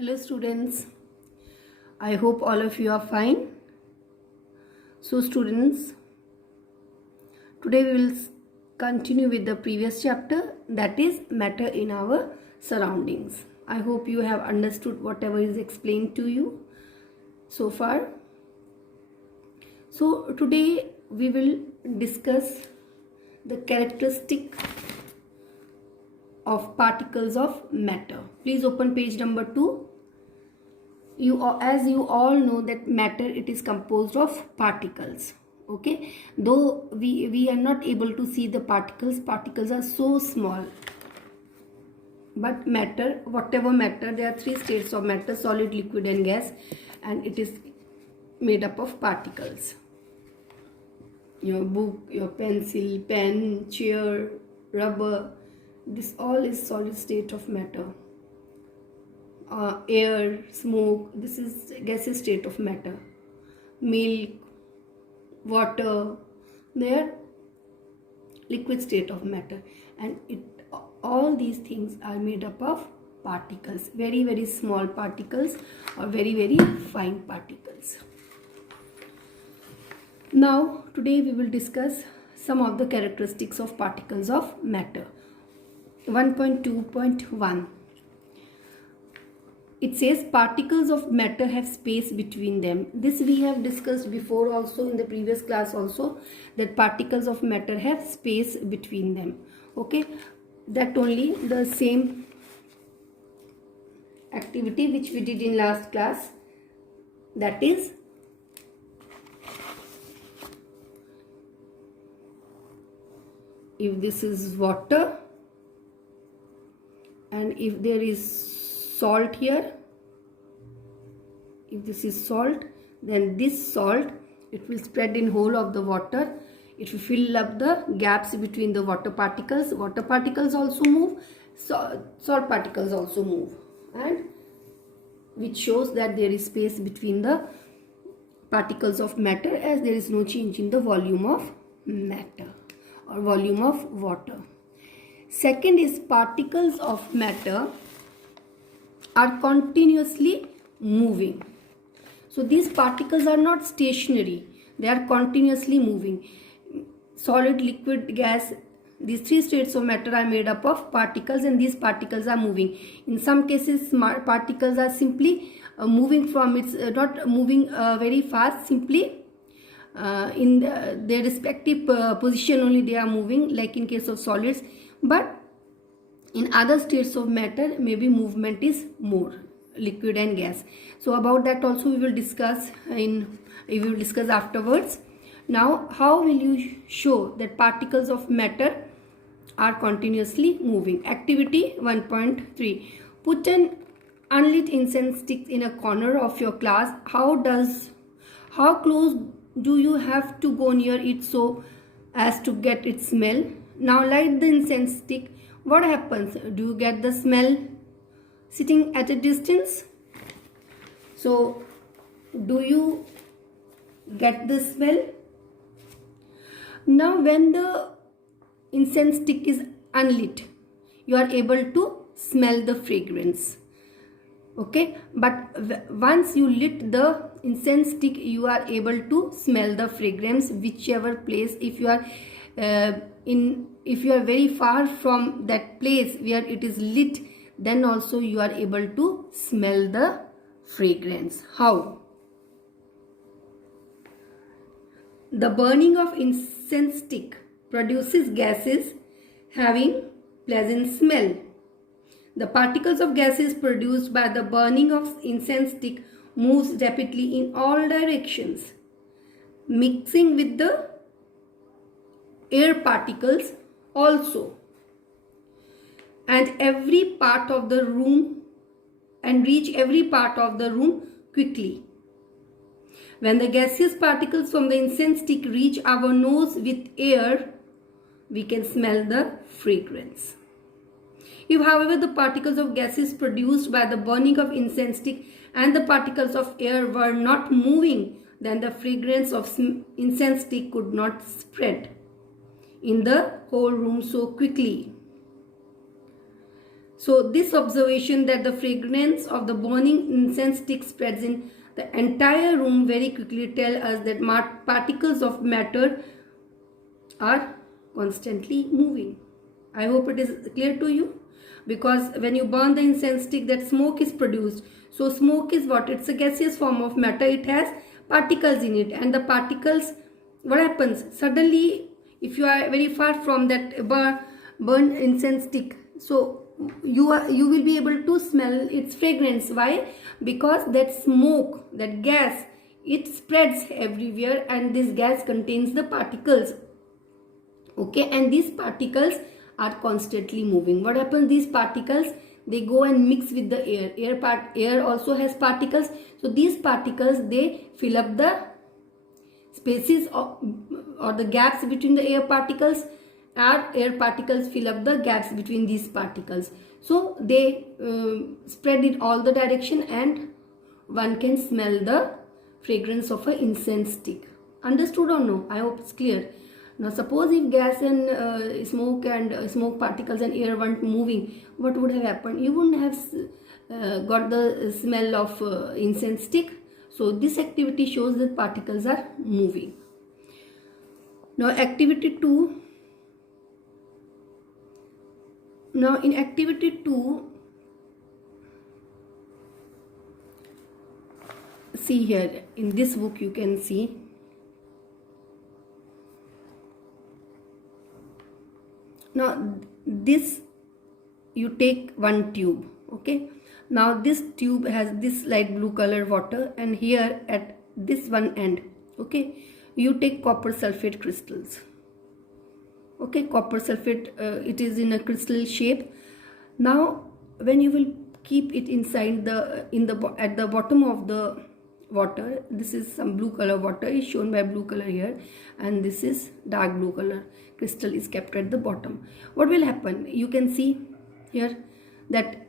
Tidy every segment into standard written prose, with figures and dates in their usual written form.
Hello students, I hope all of you are fine. So students, today we will continue with the previous chapter, that is matter in our surroundings. I hope you have understood whatever is explained to you so far. So today we will discuss the characteristic of particles of matter. Please open page number 2. As you all know that matter, it is composed of particles. Okay, though we are not able to see the particles are so small, but matter, whatever matter, there are three states of matter: solid, liquid and gas, and it is made up of particles. Your book, your pencil, pen, chair, rubber, this all is solid state of matter. Air, smoke, this is gaseous state of matter. Milk, water, they are liquid state of matter, and all these things are made up of particles, very very small particles or very very fine particles. Now today we will discuss some of the characteristics of particles of matter. 1.2.1, it says particles of matter have space between them. This we have discussed before also in the previous class also, that particles of matter have space between them. Okay, that only the same activity which we did in last class, that is if this is water and if there is salt here, if this is salt, then this salt, it will spread in whole of the water. It will fill up the gaps between the water particles. Water particles also move, salt particles also move, and which shows that there is space between the particles of matter, as there is no change in the volume of matter or volume of water. Second is particles of matter are continuously moving. So these particles are not stationary, they are continuously moving. Solid, liquid, gas, these three states of matter are made up of particles, and these particles are moving. In some cases particles are simply moving from its not moving very fast, simply in their respective position only they are moving, like in case of solids. But in other states of matter, maybe movement is more, liquid and gas. So about that also we will discuss afterwards. Now, how will you show that particles of matter are continuously moving? Activity 1.3. Put an unlit incense stick in a corner of your class. How close do you have to go near it so as to get its smell? Now light the incense stick. What happens? Do you get the smell sitting at a distance? So, do you get the smell? Now, when the incense stick is unlit, you are able to smell the fragrance. Okay, but once you lit the incense stick, you are able to smell the fragrance whichever place. If you are if you are very far from that place where it is lit, then also you are able to smell the fragrance. How? The burning of incense stick produces gases having pleasant smell. The particles of gases produced by the burning of incense stick moves rapidly in all directions, mixing with the air particles also, and every part of the room, and reach every part of the room quickly. When the gaseous particles from the incense stick reach our nose with air, we can smell the fragrance. If, however, the particles of gases produced by the burning of incense stick and the particles of air were not moving, then the fragrance of incense stick could not spread in the whole room so quickly. So this observation that the fragrance of the burning incense stick spreads in the entire room very quickly tell us that particles of matter are constantly moving. I hope it is clear to you, because when you burn the incense stick, that smoke is produced. So smoke is what? It's a gaseous form of matter. It has particles in it, and the particles, what happens? Suddenly, if you are very far from that burn incense stick, so you will be able to smell its fragrance. Why? Because that smoke, that gas, it spreads everywhere, and this gas contains the particles. Okay, and these particles are constantly moving. What happens? These particles, they go and mix with the air. Air also has particles. So these particles, they fill up the spaces or the gaps between the air particles, and air particles fill up the gaps between these particles. So they spread in all the direction, and one can smell the fragrance of an incense stick. Understood or no? I hope it's clear. Now suppose if gas and smoke particles and air weren't moving, what would have happened? You wouldn't have got the smell of incense stick. So this activity shows that particles are moving. Now activity 2. Now in activity 2, see here in this book you can see now this, you take one tube. Okay, now this tube has this light blue color water, and here at this one end, okay, you take copper sulfate crystals. Okay, copper sulfate, it is in a crystal shape. Now when you will keep it inside at the bottom of the water, this is some blue color water is shown by blue color here, and this is dark blue color crystal is kept at the bottom. What will happen? You can see here that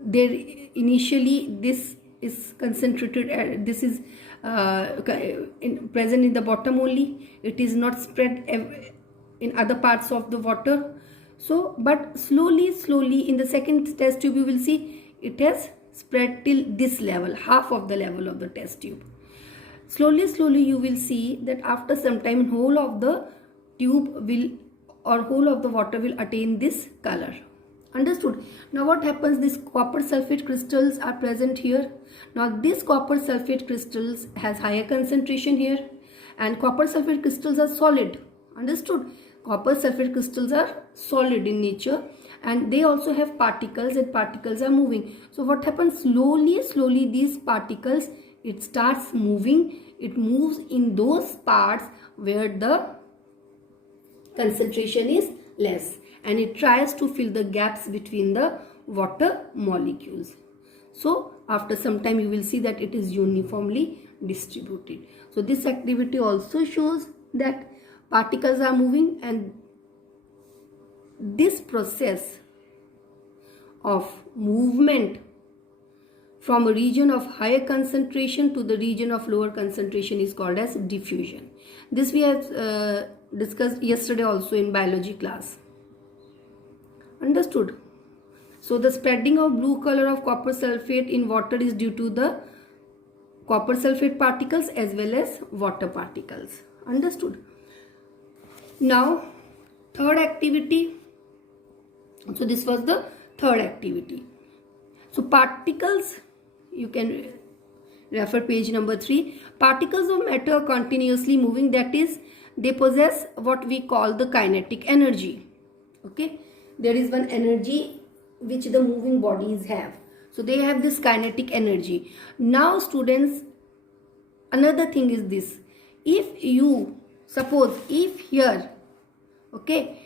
there initially this is concentrated, this is present in the bottom only. It is not spread in other parts of the water. So but slowly in the second test tube you will see it has spread till this level, half of the level of the test tube. Slowly you will see that after some time whole of the tube will, or whole of the water will attain this color. Understood? Now what happens? These copper sulfate crystals are present here. Now this copper sulfate crystals has higher concentration here, and copper sulfate crystals are solid. Understood? Copper sulfate crystals are solid in nature, and they also have particles, and particles are moving. So what happens? Slowly these particles, it starts moving. It moves in those parts where the concentration is less, and it tries to fill the gaps between the water molecules. So after some time you will see that it is uniformly distributed. So this activity also shows that particles are moving, and this process of movement from a region of higher concentration to the region of lower concentration is called as diffusion. This we have discussed yesterday also in biology class. Understood? So the spreading of blue color of copper sulfate in water is due to the copper sulfate particles as well as water particles. Understood? Now third activity. So this was the third activity. So particles, you can refer page number 3. Particles of matter are continuously moving, that is they possess what we call the kinetic energy. Okay, there is one energy which the moving bodies have. So they have this kinetic energy. Now students, another thing is this. If you suppose, if here, okay,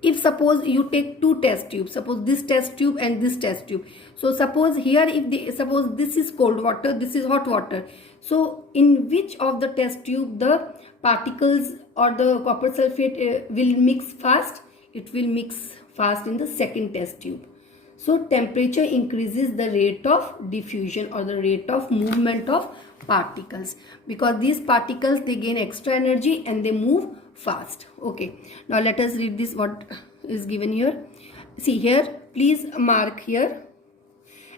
if suppose you take two test tubes, suppose this test tube and this test tube. So suppose here, if suppose this is cold water, this is hot water. So in which of the test tube the particles or the copper sulfate will mix fast? It will mix fast in the second test tube. So temperature increases the rate of diffusion or the rate of movement of particles, because these particles, they gain extra energy and they move fast. Okay, now let us read this, what is given here. See here, please mark here.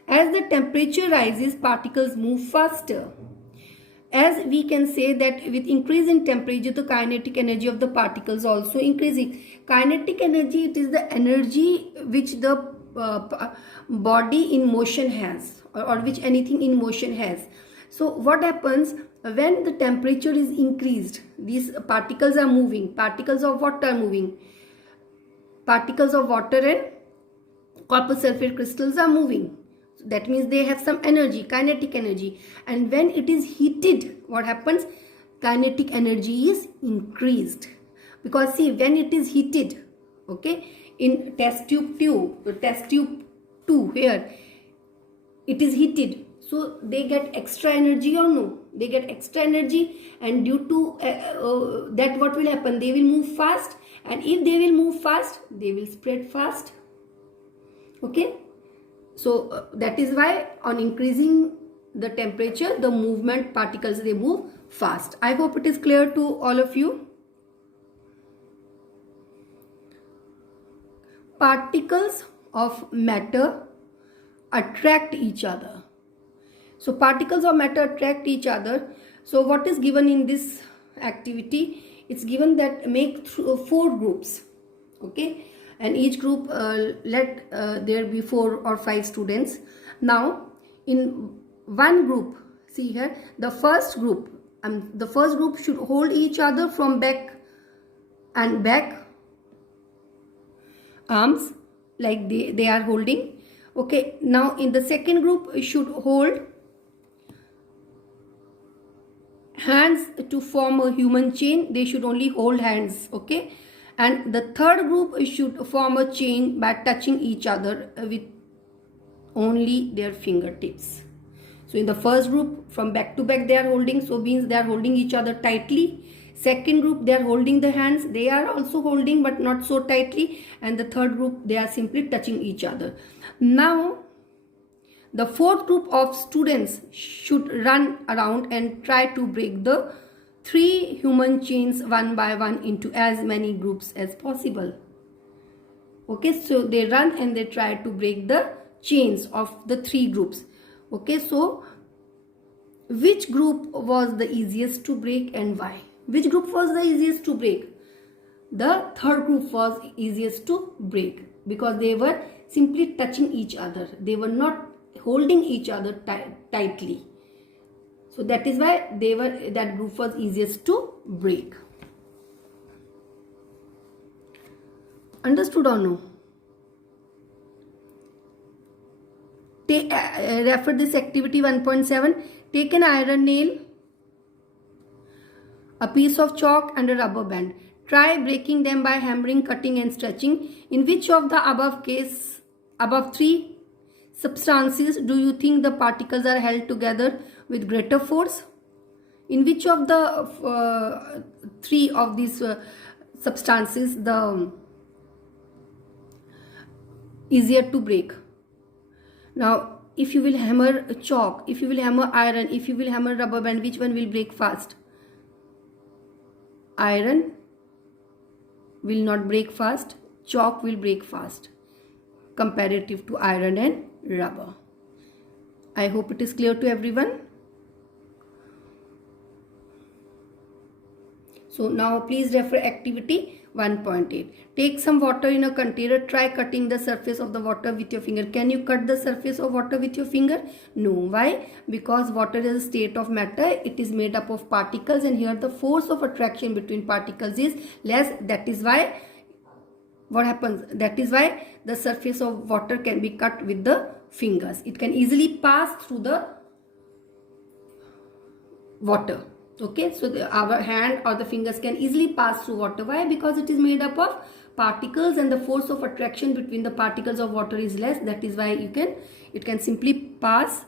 As the temperature rises, particles move faster. As we can say that with increase in temperature, the kinetic energy of the particles also increasing. Kinetic energy, it is the energy which the body in motion has, or which anything in motion has. So what happens when the temperature is increased? These particles are moving. Particles of what are moving? Particles of water and copper sulfate crystals are moving. So that means they have some energy, kinetic energy. And when it is heated, what happens? Kinetic energy is increased. Because see, when it is heated, okay, in test tube 2 here, it is heated. So they get extra energy or no? They get extra energy, and due to that, what will happen? They will move fast, and if they will move fast, they will spread fast. Okay, so that is why on increasing the temperature, the movement particles, they move fast. I hope it is clear to all of you. Particles of matter attract each other. So particles of matter attract each other. So what is given in this activity? It's given that make 4 groups. Okay, and each group let there be 4 or 5 students. Now in one group, see here, the first group should hold each other from back and back arms, like they are holding. Okay, now in the second group should hold hands to form a human chain. They should only hold hands. Okay, and the third group should form a chain by touching each other with only their fingertips. So in the first group, from back to back they are holding, so means they are holding each other tightly. Second group, they are holding the hands, they are also holding but not so tightly. And the third group, they are simply touching each other. Now the fourth group of students should run around and try to break the 3 human chains one by one into as many groups as possible. Okay, so they run and they try to break the chains of the 3 groups. Okay, so which group was the easiest to break and why? Which group was the easiest to break? The third group was easiest to break because they were simply touching each other. They were not holding each other tightly. So that is why that group was easiest to break. Understood or no? Refer this activity 1.7. Take an iron nail, a piece of chalk and a rubber band. Try breaking them by hammering, cutting and stretching. In which of the above 3 substances do you think the particles are held together with greater force? In which of the 3 of these substances the easier to break? Now if you will hammer chalk, if you will hammer iron, if you will hammer rubber band, which one will break fast? Iron will not break fast, chalk will break fast comparative to iron and rubber. I hope it is clear to everyone. So now please refer activity 1.8. Take some water in a container. Try cutting the surface of the water with your finger. Can you cut the surface of water with your finger? No. Why? Because water is a state of matter. It is made up of particles, and here the force of attraction between particles is less. That is why what happens? That is why the surface of water can be cut with the fingers. It can easily pass through the water. Okay, so our hand or the fingers can easily pass through water. Why? Because it is made up of particles and the force of attraction between the particles of water is less. That is why it can simply pass,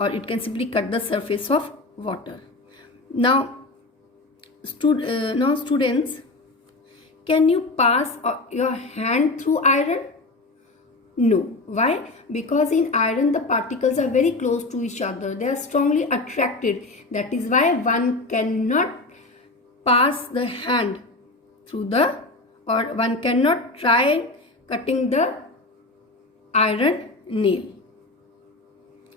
or it can simply cut the surface of water. Now students, can you pass your hand through iron? No. Why? Because in iron the particles are very close to each other. They are strongly attracted. That is why one cannot pass the hand through one cannot try cutting the iron nail.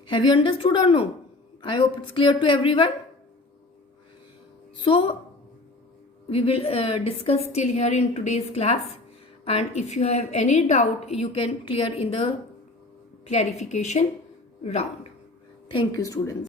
Have you understood or no? I hope it's clear to everyone. So we will discuss till here in today's class, and if you have any doubt you can clear in the clarification round. Thank you, students.